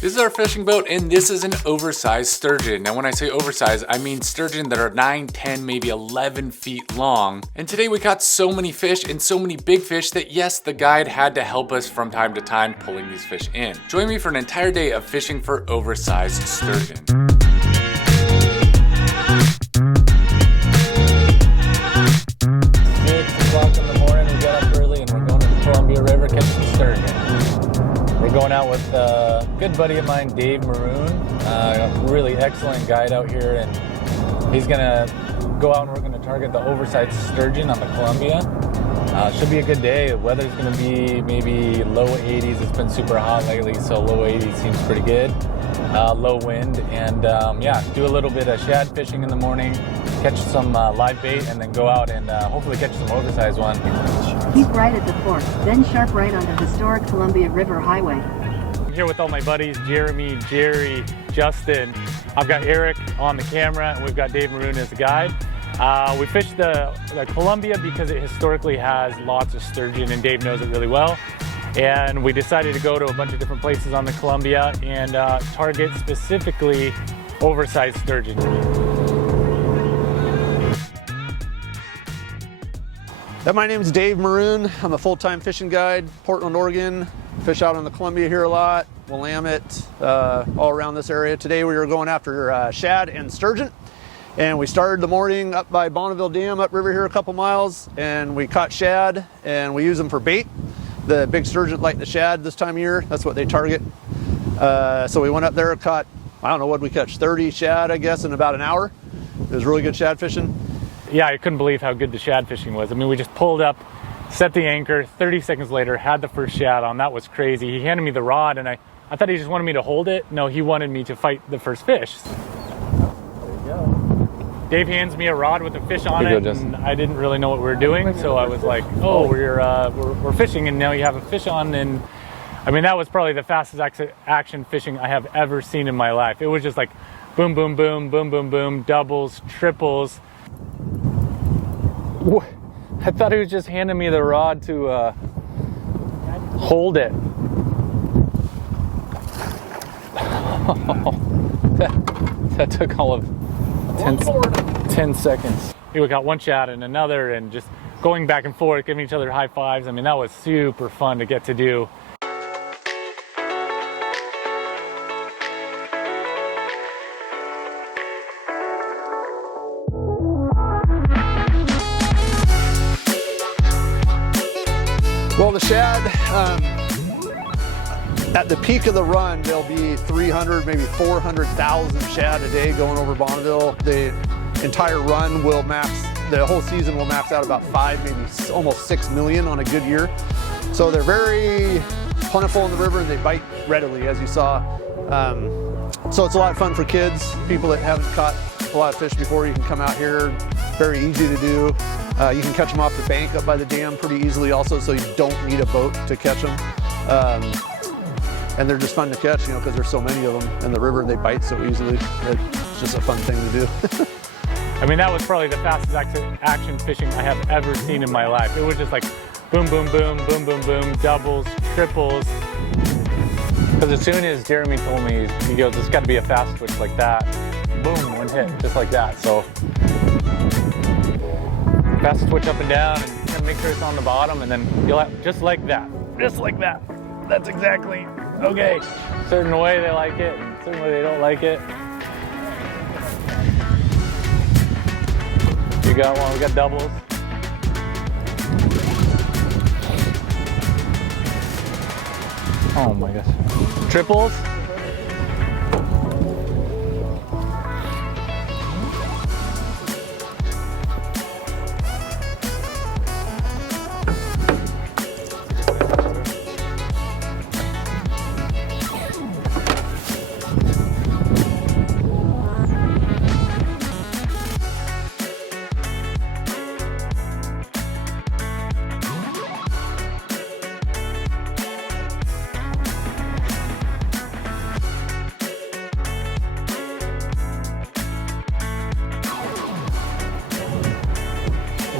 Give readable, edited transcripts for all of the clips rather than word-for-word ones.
This is our fishing boat, and this is an oversized sturgeon. Now when I say oversized, I mean sturgeon that are 9, 10, maybe 11 feet long. And today we caught so many fish and so many big fish that yes, the guide had to help us from time to time pulling these fish in. Join me for an entire day of fishing for oversized sturgeon. We're going out with a good buddy of mine, Dave Maroon, a really excellent guide out here, and he's gonna go out and we're gonna target the oversized sturgeon on the Columbia. Should be a good day. The weather's gonna be maybe low 80s. It's been super hot lately, so low 80s seems pretty good. Low wind, and yeah, do a little bit of shad fishing in the morning, catch some live bait, and then go out and hopefully catch some oversized one. Keep right at the fork, then sharp right onto historic Columbia River Highway. I'm here with all my buddies, Jeremy, Jerry, Justin. I've got Eric on the camera, and we've got Dave Maroon as a guide. We fished the Columbia because it historically has lots of sturgeon, and Dave knows it really well. And we decided to go to a bunch of different places on the Columbia and target specifically oversized sturgeon. My name is Dave Maroon. I'm a full-time fishing guide, Portland, Oregon. Fish out on the Columbia here a lot, Willamette, all around this area. Today we were going after shad and sturgeon. And we started the morning up by Bonneville Dam, upriver here a couple miles, and we caught shad and we use them for bait. The big sturgeon like the shad this time of year, that's what they target. So we went up there and caught, I don't know what we catch, 30 shad I guess in about an hour. It was really good shad fishing. Yeah, I couldn't believe how good the shad fishing was. I mean, we just pulled up, set the anchor, 30 seconds later, had the first shad on. That was crazy. He handed me the rod, and I thought he just wanted me to hold it. No, he wanted me to fight the first fish. There you go. Dave hands me a rod with a fish on it, and I didn't really know what we were doing, so I was like, oh, we're fishing, and now you have a fish on. And I mean, that was probably the fastest action fishing I have ever seen in my life. It was just like boom, boom, boom, boom, boom, boom, doubles, triples. I thought he was just handing me the rod to hold it. that took all of 10 seconds. We got one shad and another, and just going back and forth, giving each other high fives. I mean, that was super fun to get to do. Well, the shad, at the peak of the run, there'll be 300, maybe 400,000 shad a day going over Bonneville. The entire run will max, the whole season will max out about 5, maybe almost 6 million on a good year. So they're very plentiful in the river, and they bite readily, as you saw. So it's a lot of fun for kids, people that haven't caught a lot of fish before. You can come out here, very easy to do. You can catch them off the bank up by the dam pretty easily also, so you don't need a boat to catch them. And they're just fun to catch, you know, because there's so many of them in the river, they bite so easily. It's just a fun thing to do. I mean, that was probably the fastest action fishing I have ever seen in my life. It was just like boom, boom, boom, boom, boom, boom, doubles, triples. Because as soon as Jeremy told me, he goes, it's got to be a fast twitch like that. Boom, one hit, just like that. So fast twitch up and down, and make sure it's on the bottom, and then you'll have, just like that. That's exactly, okay. Certain way they like it, and certain way they don't like it. You got one, we got doubles. Oh my gosh. Triples.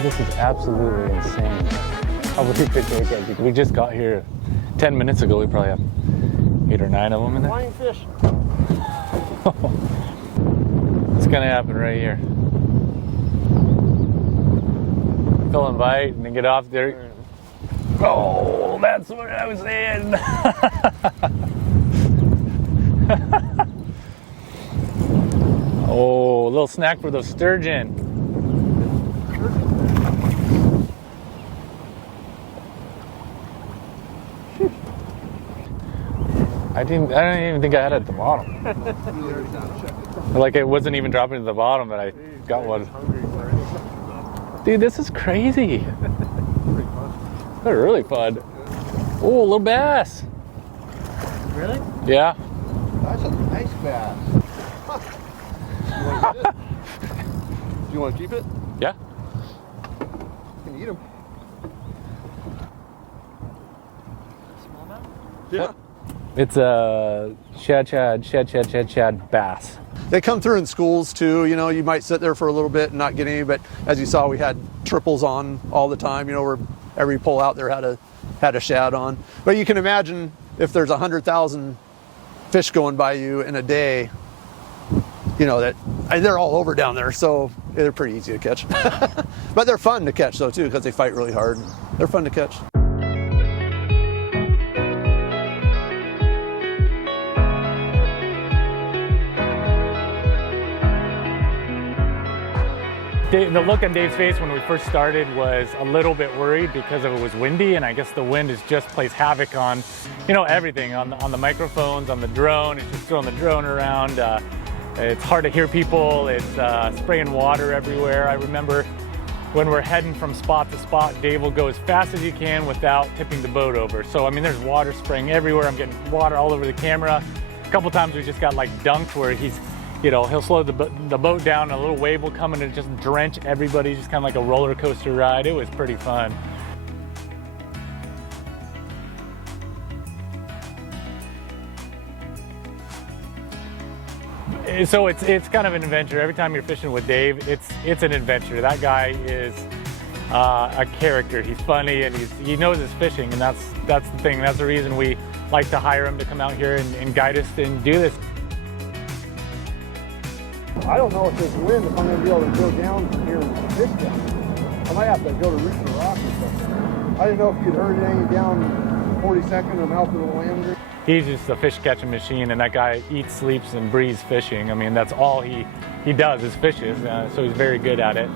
This is absolutely insane. How many fish we got? We just got here 10 minutes ago. We probably have 8 or 9 of them in there. Flying fish. It's gonna happen right here. Fill and bite and then get off there. Oh, that's what I was saying. Oh, a little snack for those sturgeon. I don't even think I had it at the bottom. Like it wasn't even dropping to the bottom, but I got one. Dude, this is crazy. They're really fun. Oh, a little bass. Really? Yeah. That's a nice bass. Huh. Do you want to keep it? Yeah. You can eat them. Yeah. It's a shad bass. They come through in schools too. You know, you might sit there for a little bit and not get any, but as you saw, we had triples on all the time. You know, where every pull out there had a shad on. But you can imagine if there's 100,000 fish going by you in a day, you know, that they're all over down there, so they're pretty easy to catch. But they're fun to catch though too, because they fight really hard. They're fun to catch. The look on Dave's face when we first started was a little bit worried because it was windy, and I guess the wind just plays havoc on, you know, everything, on the microphones, on the drone. It's just throwing the drone around. It's hard to hear people. It's spraying water everywhere. I remember when we're heading from spot to spot, Dave will go as fast as he can without tipping the boat over. So, I mean, there's water spraying everywhere. I'm getting water all over the camera. A couple times we just got like dunked where he'll slow the boat down, and a little wave will come in and just drench everybody, just kind of like a roller coaster ride. It was pretty fun. So it's kind of an adventure. Every time you're fishing with Dave, it's an adventure. That guy is a character. He's funny and he knows his fishing, and that's the thing. That's the reason we like to hire him to come out here and guide us and do this. I don't know if there's wind, if I'm going to be able to go down from here and fish down. I might have to go to Root the Rock or something. I didn't know if you'd heard anything down 42nd or mouth of the Lander. He's just a fish catching machine, and that guy eats, sleeps, and breathes fishing. I mean, that's all he does is fishes, so he's very good at it.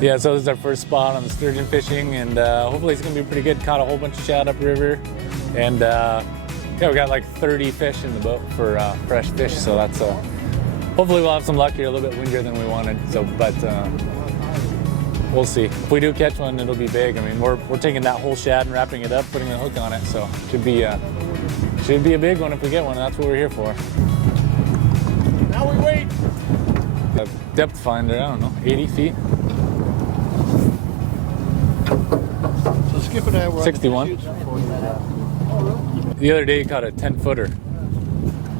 Yeah, so this is our first spot on the sturgeon fishing, and hopefully it's gonna be pretty good. Caught a whole bunch of shad upriver, and yeah, we got like 30 fish in the boat for fresh fish. So that's hopefully we'll have some luck here. A little bit windier than we wanted, so but we'll see. If we do catch one, it'll be big. I mean, we're taking that whole shad and wrapping it up, putting a hook on it. So should be a big one if we get one. And that's what we're here for. Now we wait. A depth finder, I don't know, 80 feet. So Skip and I were 61. The other day he caught a 10-footer.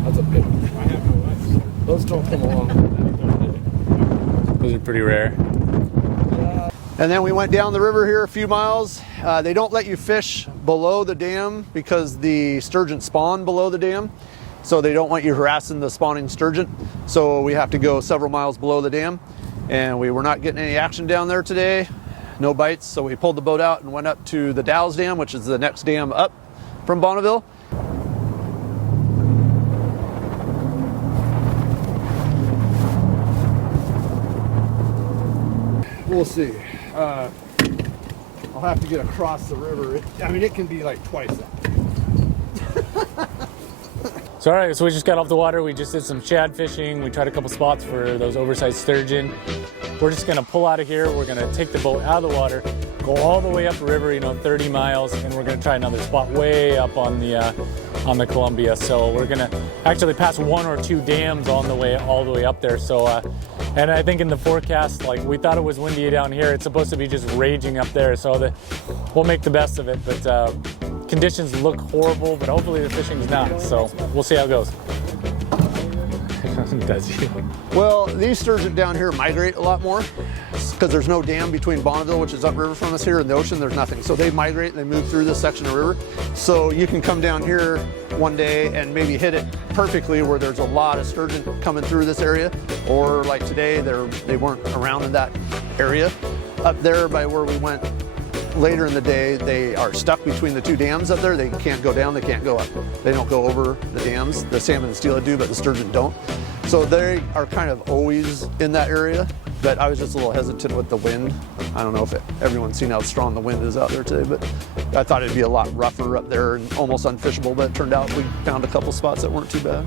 That's a big one. Those don't come along. Those are pretty rare. And then we went down the river here a few miles. They don't let you fish below the dam because the sturgeon spawn below the dam. So they don't want you harassing the spawning sturgeon. So we have to go several miles below the dam. And we were not getting any action down there today. No bites, so we pulled the boat out and went up to the Dalles Dam, which is the next dam up from Bonneville. We'll see. I'll have to get across the river. It can be like twice that. So all right, so we just got off the water. We just did some shad fishing. We tried a couple spots for those oversized sturgeon. We're just gonna pull out of here. We're gonna take the boat out of the water, go all the way up the river, 30 miles, and we're gonna try another spot way up on the Columbia. So we're gonna actually pass 1 or 2 dams on the way all the way up there. So And I think in the forecast, like we thought it was windy down here, it's supposed to be just raging up there. So we'll make the best of it. But conditions look horrible, but hopefully the fishing's not. So we'll see how it goes. Does he? Well, these sturgeon down here migrate a lot more because there's no dam between Bonneville, which is upriver from us here, and the ocean. There's nothing. So they migrate and they move through this section of river. So you can come down here one day and maybe hit it perfectly where there's a lot of sturgeon coming through this area. Or like today, they weren't around in that area. Up there by where we went later in the day, they are stuck between the two dams up there. They can't go down, they can't go up. They don't go over the dams. The salmon and steelhead do, but the sturgeon don't. So they are kind of always in that area, but I was just a little hesitant with the wind. I don't know if everyone's seen how strong the wind is out there today, but I thought it'd be a lot rougher up there and almost unfishable, but it turned out we found a couple spots that weren't too bad.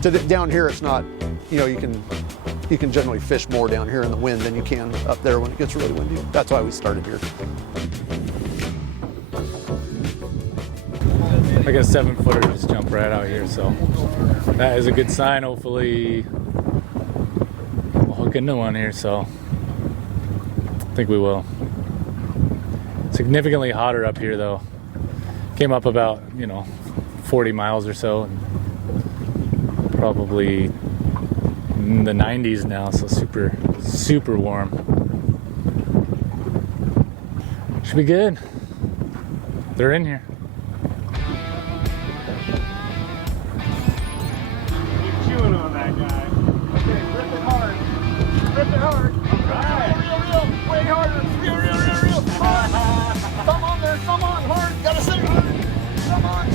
So down here, it's not, you know, you can generally fish more down here in the wind than you can up there when it gets really windy. That's why we started here. I got a 7-footer just jump right out here, so that is a good sign. Hopefully we'll hook into one here, so I think we will. Significantly hotter up here though. Came up about, 40 miles or so, and probably in the 90s now, so super, super warm. Should be good. They're in here. Chewing on that guy. Okay, rip it hard. Rip it hard. Right. Real. Way harder. Real. Come on there. Come on. Hard. Gotta set it hard. Come on.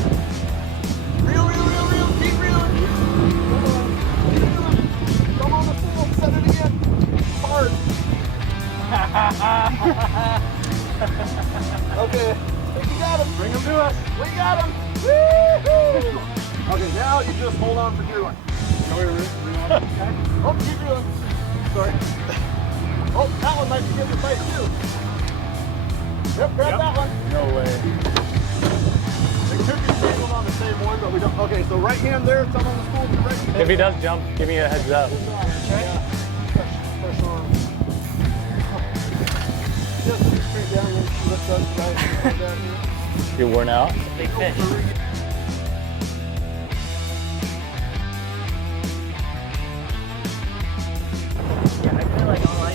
Real. Keep reeling. Come on. Keep reeling. Come on the pool. Set it again. Hard. Okay. I think you got him. Bring him to us. We got him. Woo-hoo! Okay, now you just hold on for dear life. Oh, keep reeling. Sorry. Oh, that one might be getting the fight too. Yep, grab that one. No way. They could be tangled on the same one, but we don't. Okay, so right hand there, thumb on the spool, right hand. If he does jump, give me a heads up. Okay. Fresh arm. Just straight down, then lift up, right down here. You're worn out? Big fish. Yeah, I feel like all I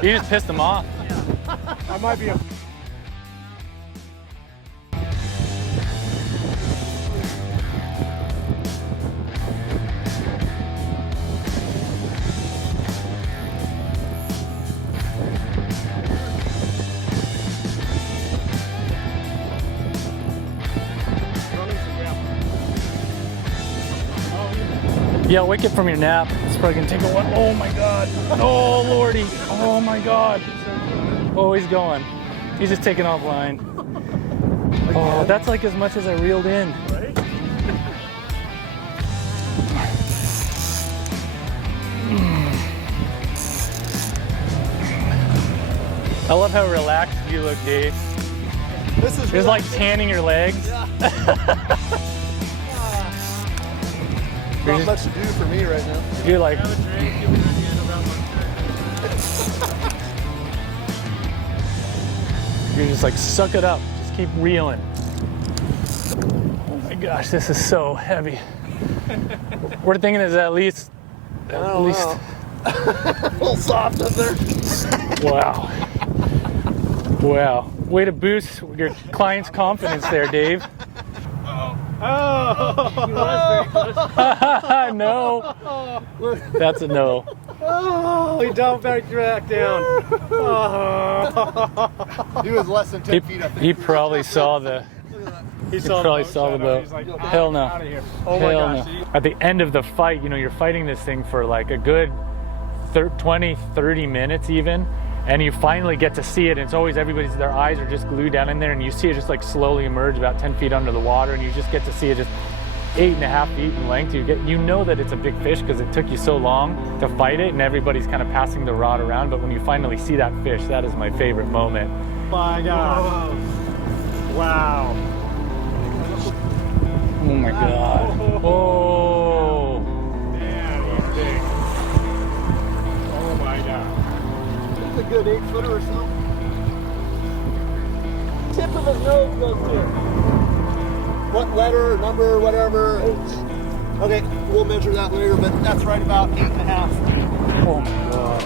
did. You just pissed him off. I might be a. Yeah, wake up from your nap. It's probably gonna take a while. Oh my God. Oh Lordy. Oh my God. Oh, he's going. He's just taking off line. Oh, that's like as much as I reeled in. Right? I love how relaxed you look, Dave. This is It's like tanning your legs. not much to do for me right now. You're like, you're just like, suck it up. Just keep reeling. Oh my gosh, this is so heavy. We're thinking it's at least. A little soft up there. Wow. Wow. Way to boost your client's confidence there, Dave. Oh, No. That's a no. oh, he dumped back down. Oh. He was less than 10 feet, I think. He probably saw the. He probably saw the boat. He's like, Hell no. out of here. Oh my Hell gosh. no. At the end of the fight, you're fighting this thing for like a good 20, 30 minutes even, and you finally get to see it, and it's always their eyes are just glued down in there, and you see it just like slowly emerge about 10 feet under the water, and you just get to see it just 8.5 feet in length. You know that it's a big fish because it took you so long to fight it, and everybody's kind of passing the rod around, but when you finally see that fish, that is my favorite moment. My gosh. Wow. Oh my God. Oh. good 8-footer or so. Tip of his nose goes to it. What letter, number, whatever. Okay, we'll measure that later, but that's right about 8.5. Oh my God.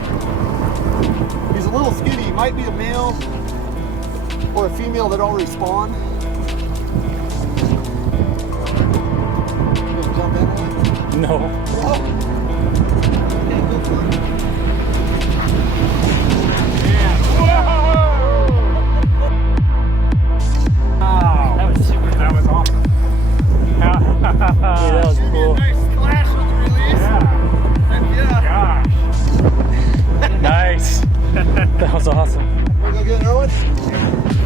He's a little skinny. He might be a male or a female that already spawned. You gonna jump in on it? No. Oh. Okay, go for it. Wow. That was super. That was awesome. Yeah, that was cool. Nice splash on the release. Yeah. Yeah. Gosh. Nice. That was awesome. Wanna go get another one?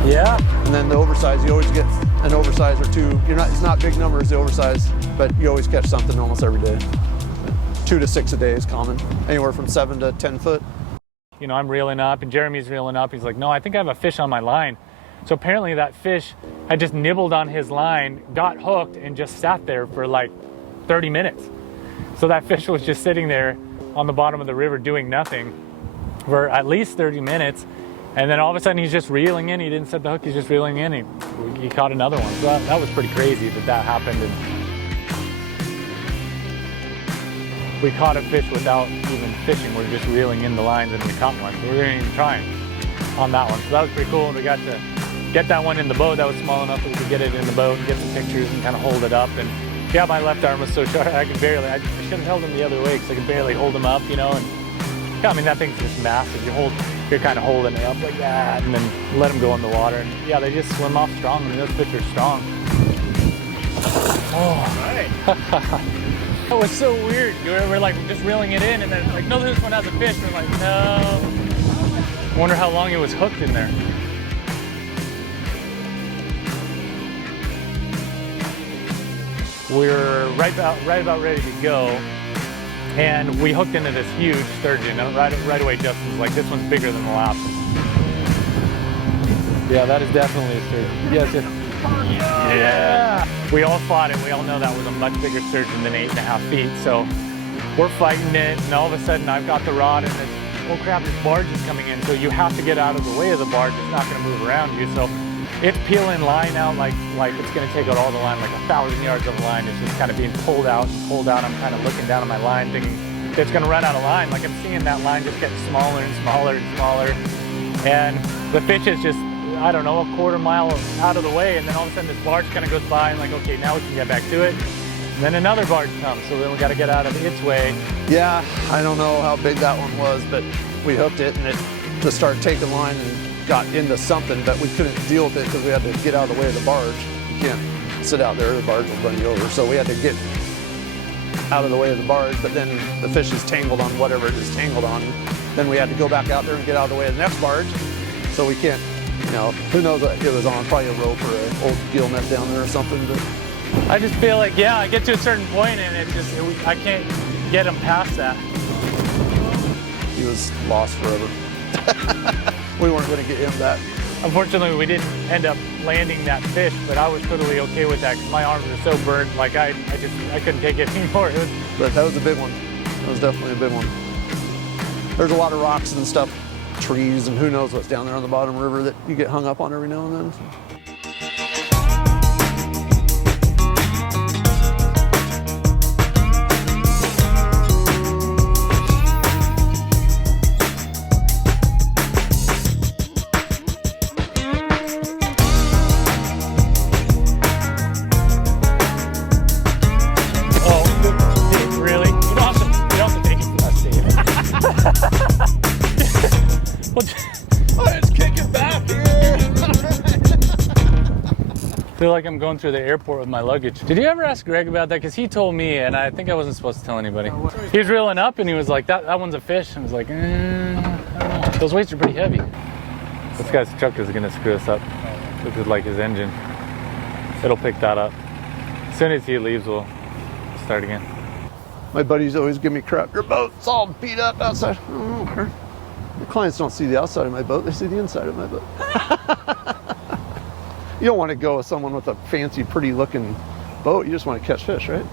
Yeah. And then the oversize, you always get an oversize or two. It's not big numbers, the oversize, but you always catch something almost every day. 2 to 6 a day is common. Anywhere from 7 to 10 foot. You know, I'm reeling up and Jeremy's reeling up. He's like, no, I think I have a fish on my line. So apparently that fish had just nibbled on his line, got hooked, and just sat there for like 30 minutes. So that fish was just sitting there on the bottom of the river doing nothing for at least 30 minutes. And then all of a sudden he's just reeling in. He didn't set the hook, he's just reeling in. He caught another one. So that was pretty crazy that happened. And we caught a fish without even fishing. We're just reeling in the lines and we caught one. So we weren't even trying on that one. So that was pretty cool. And we got to get that one in the boat. That was small enough that we could get it in the boat and get some pictures and kind of hold it up. And yeah, my left arm was so short, I should have held him the other way because I could barely hold him up, you know. And yeah, I mean, that thing's just massive. You're kind of holding it up like that and then let them go in the water. And yeah, they just swim off strong. I mean, those fish are strong. Oh, right. That was so weird. We're like just reeling it in and then like, no, this one has a fish. We're like, no. I wonder how long it was hooked in there. We're right about ready to go, and we hooked into this huge sturgeon. And right away, Justin was like, "This one's bigger than the last one." Yeah, that is definitely a sturgeon. Yes, yes. Yeah. We all fought it. We all know that was a much bigger sturgeon than 8.5 feet. So we're fighting it, and all of a sudden, I've got the rod, and oh crap, this barge is coming in. So you have to get out of the way of the barge. It's not going to move around you. So it's peeling line out like it's going to take out all the line, like 1,000 yards of line. It's just kind of being pulled out and pulled out. I'm kind of looking down at my line thinking it's going to run out of line. Like I'm seeing that line just getting smaller and smaller and smaller. And the fish is just, I don't know, a quarter mile out of the way. And then all of a sudden this barge kind of goes by and like, okay, now we can get back to it. And then another barge comes. So then we got to get out of its way. Yeah, I don't know how big that one was, but we hooked it and it just started taking line and got into something, but we couldn't deal with it because we had to get out of the way of the barge. You can't sit out there, the barge will run you over. So we had to get out of the way of the barge, but then the fish is tangled on whatever it is tangled on. Then we had to go back out there and get out of the way of the next barge. So we can't, you know, who knows what it was on, probably a rope or an old gill net down there or something. But I just feel like, yeah, I get to a certain point and I can't get him past that. He was lost forever. We weren't going to get him back. Unfortunately, we didn't end up landing that fish, but I was totally okay with that because my arms were so burnt. Like I couldn't take it anymore. But that was a big one. That was definitely a big one. There's a lot of rocks and stuff, trees, and who knows what's down there on the bottom river that you get hung up on every now and then. I feel like I'm going through the airport with my luggage. Did you ever ask Greg about that? Because he told me, and I think I wasn't supposed to tell anybody. He was reeling up, and he was like, that one's a fish. And I was like, I don't know. Those weights are pretty heavy. This guy's truck is going to screw us up. This is like his engine. It'll pick that up. As soon as he leaves, we'll start again. My buddies always give me crap. Your boat's all beat up outside. I don't know. The clients don't see the outside of my boat. They see the inside of my boat. You don't want to go with someone with a fancy, pretty looking boat. You just want to catch fish, right?